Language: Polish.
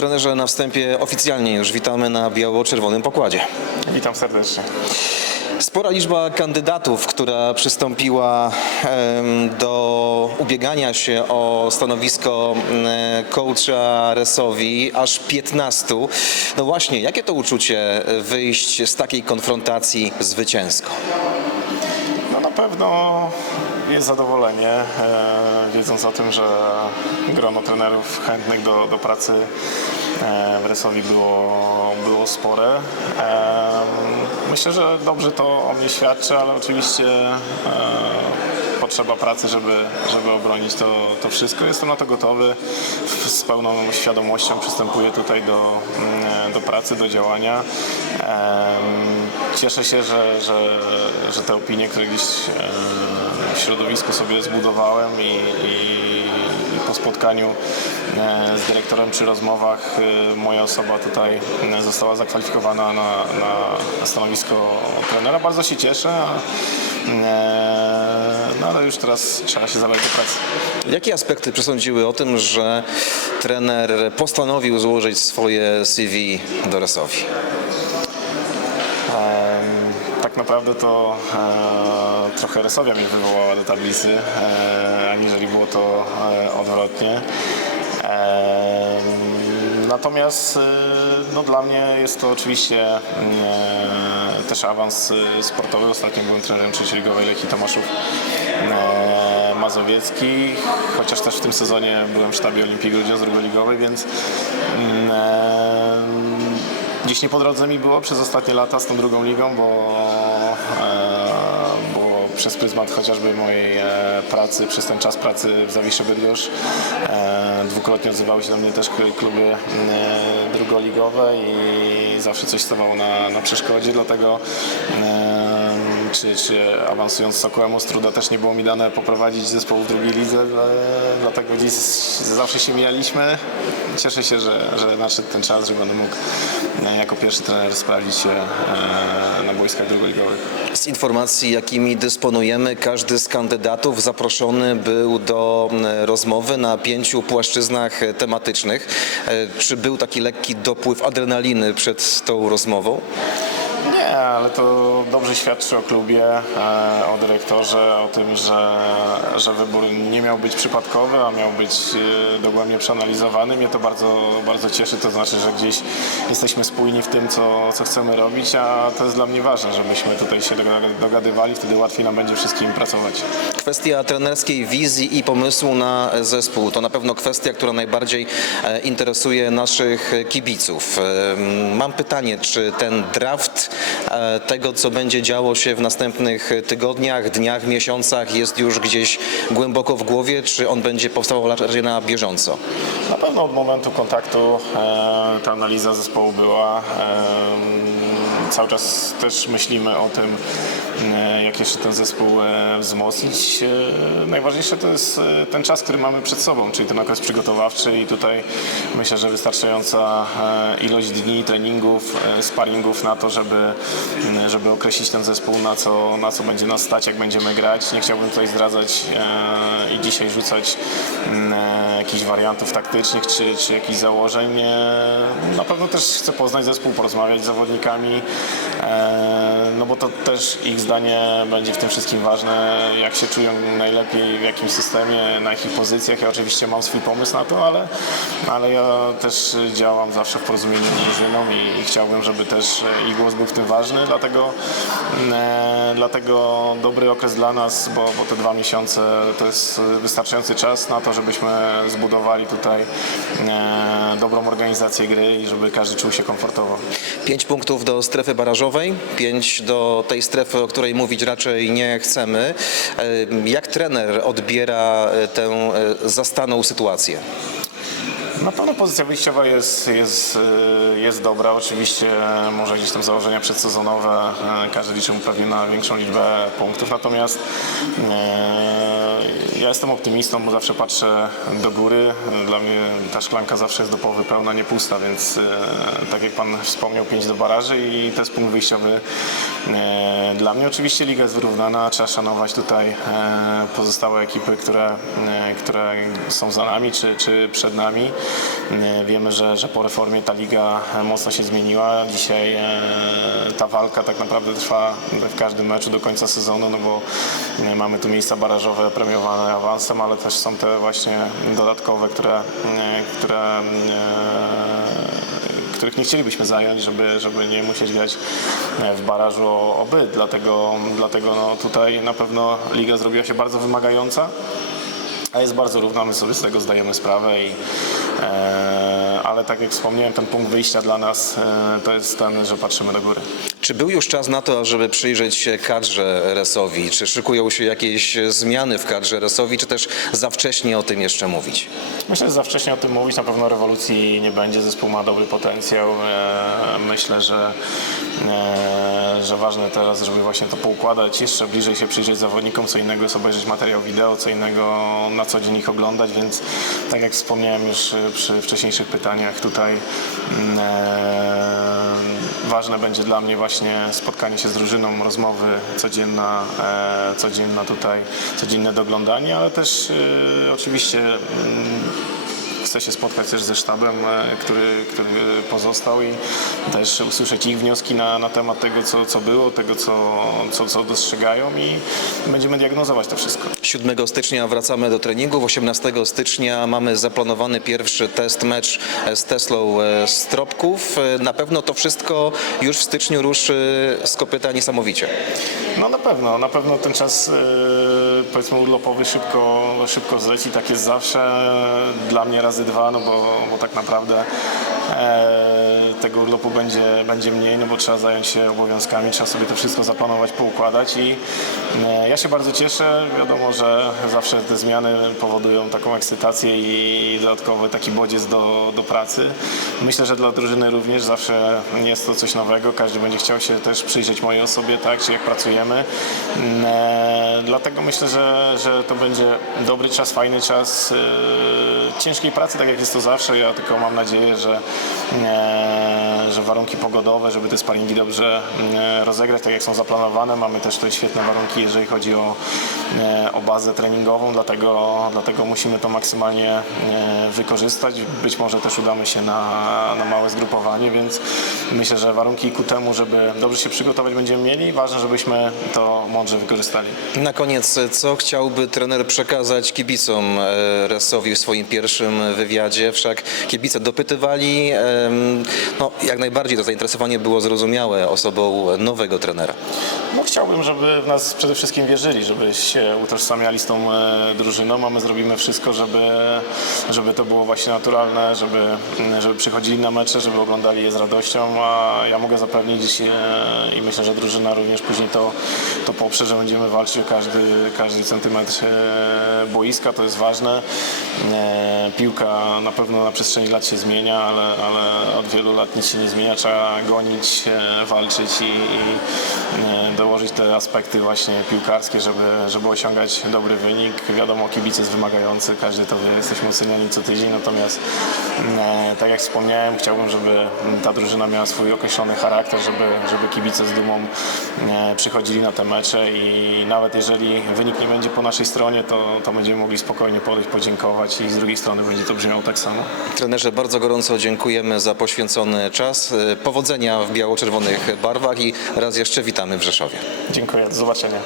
Trenerze, na wstępie oficjalnie już witamy na biało-czerwonym pokładzie. Witam serdecznie. Spora liczba kandydatów, która przystąpiła do ubiegania się o stanowisko coacha Resowi, aż 15. No właśnie, jakie to uczucie e, wyjść z takiej konfrontacji zwycięsko? No na pewno jest zadowolenie, e, wiedząc o tym, że grono trenerów chętnych do, do pracy e, w Resowi było, było spore. E, myślę, że dobrze to o mnie świadczy, ale oczywiście potrzeba pracy, żeby, żeby obronić to, to wszystko. Jestem na to gotowy. Z pełną świadomością przystępuję tutaj do, mm, do pracy, do działania. Cieszę się, że, że, że te opinie, które gdzieś środowisku sobie zbudowałem i, i, po spotkaniu e, z dyrektorem przy rozmowach e, moja osoba tutaj e, została zakwalifikowana na, na stanowisko trenera. Bardzo się cieszę. No ale już teraz trzeba się zabrać do pracy. Jakie aspekty przesądziły o tym, że trener postanowił złożyć swoje CV do Resowi? Em, Tak naprawdę to e, trochę Resowia mnie wywołała do tablicy, e, aniżeli było to e, odwrotnie. Em, Natomiast e, no, dla mnie jest to oczywiście e, też awans e, sportowy. Ostatnio byłem trenerem trzeciej ligowej Lechii Tomaszów e, Mazowiecki, chociaż też w tym sezonie byłem w sztabie Olimpii Grudziądz drugoligowej, więc mm, e, Gdzieś nie po drodze mi było przez ostatnie lata z tą drugą ligą, e, bo przez pryzmat chociażby mojej e, pracy, przez ten czas pracy w Zawiszy Bydgoszcz. E, dwukrotnie odzywały się do mnie też kluby e, drugoligowe i zawsze coś stawało na, na przeszkodzie, dlatego czy, czy awansując Sokołem Ostruda też nie było mi dane poprowadzić zespołu w drugiej lidze, dla- dlatego dziś zawsze się mijaliśmy. Cieszę się, że, że nadszedł ten czas, że będę mógł e, jako pierwszy trener sprawdzić się e, na boiskach drugoligowych. Z informacji, jakimi dysponujemy, każdy z kandydatów zaproszony był do rozmowy na pięciu płaszczyznach tematycznych. E, Czy był taki lekki dopływ adrenaliny przed tą rozmową? Ale to dobrze świadczy o klubie, e, o dyrektorze, o tym, że, że wybór nie miał być przypadkowy, a miał być e, dogłębnie przeanalizowany. Mnie to bardzo, bardzo cieszy, to znaczy, że gdzieś jesteśmy spójni w tym, co, co chcemy robić, a to jest dla mnie ważne, żebyśmy tutaj się doga- dogadywali, wtedy łatwiej nam będzie wszystkim pracować. Kwestia trenerskiej wizji i pomysłu na zespół to na pewno kwestia, która najbardziej e, interesuje naszych kibiców. Mam pytanie, czy ten draft tego, co będzie działo się w następnych tygodniach, dniach, miesiącach jest już gdzieś głęboko w głowie, czy on będzie powstawał raczej na bieżąco? Na pewno od momentu kontaktu e, ta analiza zespołu była. E, cały czas też myślimy o tym, e, jak jeszcze ten zespół e, wzmocnić. E, najważniejsze to jest e, ten czas, który mamy przed sobą, czyli ten okres przygotowawczy i tutaj myślę, że wystarczająca e, ilość dni, treningów, e, sparingów na to, żeby, żeby określić ten zespół, na co, na co będzie nas stać, jak będziemy grać. Nie chciałbym tutaj zdradzać e, i dzisiaj rzucać e, jakichś wariantów taktycznych czy, czy jakichś założeń. E, Na pewno też chcę poznać zespół, porozmawiać z zawodnikami, e, no bo to też ich zdanie będzie w tym wszystkim ważne, jak się czują najlepiej, w jakim systemie, na jakich pozycjach. Ja oczywiście mam swój pomysł na to, ale, ale ja też działam zawsze w porozumieniu z drużyną i, i chciałbym, żeby też ich głos był w tym ważny, dlatego, e, dlatego dobry okres dla nas, bo, bo te dwa miesiące to jest wystarczający czas na to, żebyśmy zbudowali tutaj e, dobrą organizację gry i żeby każdy czuł się komfortowo. Pięć punktów do strefy barażowej, pięć do tej strefy, o której mówić raczej nie chcemy. E, Jak trener odbiera e, tę e, zastaną sytuację? Na pewno pozycja wyjściowa jest, jest, jest dobra. Oczywiście może gdzieś tam założenia przedsezonowe, każdy liczył pewnie na większą liczbę punktów, natomiast ja jestem optymistą, bo zawsze patrzę do góry. Dla mnie ta szklanka zawsze jest do połowy pełna, nie pusta, więc tak jak Pan wspomniał, 5 do baraży i to jest punkt wyjściowy Dla mnie oczywiście liga jest wyrównana, trzeba szanować tutaj e, pozostałe ekipy, które, e, które są za nami czy, czy przed nami. E, Wiemy, że, że po reformie ta liga mocno się zmieniła. Dzisiaj e, ta walka tak naprawdę trwa w każdym meczu do końca sezonu, no bo e, mamy tu miejsca barażowe premiowane awansem, ale też są te właśnie dodatkowe, które, e, które e, których nie chcielibyśmy zająć, żeby, żeby nie musieć grać e, w barażu o, o byt. Dlatego, dlatego no tutaj na pewno liga zrobiła się bardzo wymagająca, a jest bardzo równa, my sobie z tego zdajemy sprawę. I, e, ale tak jak wspomniałem, ten punkt wyjścia dla nas e, to jest ten, że patrzymy do góry. Czy był już czas na to, żeby przyjrzeć się kadrze RS-owi? Czy szykują się jakieś zmiany w kadrze RS-owi, czy też za wcześnie o tym jeszcze mówić? Myślę, że za wcześnie o tym mówić. Na pewno rewolucji nie będzie. Zespół ma dobry potencjał. E, Myślę, że, e, że ważne teraz, żeby właśnie to poukładać, jeszcze bliżej się przyjrzeć zawodnikom. Co innego jest obejrzeć materiał wideo, co innego na co dzień ich oglądać, więc tak jak wspomniałem już przy wcześniejszych pytaniach tutaj mm, e, ważne będzie dla mnie właśnie spotkanie się z drużyną, rozmowy codzienna, e, codzienna tutaj, codzienne doglądanie, ale też e, oczywiście mm, chcę się spotkać też ze sztabem, e, który, który pozostał i też usłyszeć ich wnioski na, na temat tego, co, co było, tego, co, co, co dostrzegają i będziemy diagnozować to wszystko. 7 stycznia wracamy do treningów, 18 stycznia mamy zaplanowany pierwszy test mecz z Teslą e, Stropków. E, Na pewno to wszystko już w styczniu ruszy z kopyta niesamowicie. No na pewno, na pewno ten czas e, powiedzmy urlopowy szybko, szybko zleci, tak jest zawsze. Dla mnie razy dwa, no bo, bo tak naprawdę e, tego urlopu będzie, będzie mniej, no bo trzeba zająć się obowiązkami, trzeba sobie to wszystko zaplanować, poukładać i e, ja się bardzo cieszę. Wiadomo, że zawsze te zmiany powodują taką ekscytację i dodatkowy taki bodziec do, do pracy. Myślę, że dla drużyny również zawsze jest to coś nowego. Każdy będzie chciał się też przyjrzeć mojej osobie, tak, czy jak pracujemy. Mm, E, dlatego myślę, że, że to będzie dobry czas, fajny czas e, ciężkiej pracy, tak jak jest to zawsze. Ja tylko mam nadzieję, że, e, że warunki pogodowe, żeby te sparingi dobrze e, rozegrać, tak jak są zaplanowane. Mamy też tutaj świetne warunki, jeżeli chodzi o, e, o bazę treningową, dlatego, dlatego musimy to maksymalnie e, wykorzystać. Być może też udamy się na, na małe zgrupowanie, więc myślę, że warunki ku temu, żeby dobrze się przygotować będziemy mieli. Ważne, żebyśmy to mądrze wykorzystali. Na koniec, co chciałby trener przekazać kibicom e, RS-owi w swoim pierwszym wywiadzie? Wszak kibice dopytywali, no jak najbardziej to zainteresowanie było zrozumiałe osobą nowego trenera. No chciałbym, żeby w nas przede wszystkim wierzyli, żeby się utożsamiali z tą e, drużyną, a my zrobimy wszystko, żeby, żeby to było właśnie naturalne, żeby, żeby przychodzili na mecze, żeby oglądali je z radością, a ja mogę zapewnić e, i myślę, że drużyna również później to, to poprze, że będziemy walczyć o każdy, każdy centymetr e, boiska, to jest ważne. E, Piłka na pewno na przestrzeni lat się zmienia, ale, ale od wielu lat nic się nie zmienia, trzeba gonić, walczyć i, i dołożyć te aspekty właśnie piłkarskie, żeby, żeby osiągać dobry wynik. Wiadomo, kibic jest wymagający, każdy to wie, jesteśmy oceniani co tydzień, natomiast tak jak wspomniałem, chciałbym, żeby ta drużyna miała swój określony charakter, żeby, żeby kibice z dumą e, przychodzili na te mecze i nawet jeżeli wynik nie będzie po naszej stronie, to, to będziemy mogli spokojnie podejść, podziękować i z drugiej strony będzie to brzmiało tak samo. Trenerze, bardzo gorąco dziękujemy za poświęcony czas. E, Powodzenia w biało-czerwonych barwach i raz jeszcze witamy w Rzeszowie. Dziękuję, do zobaczenia.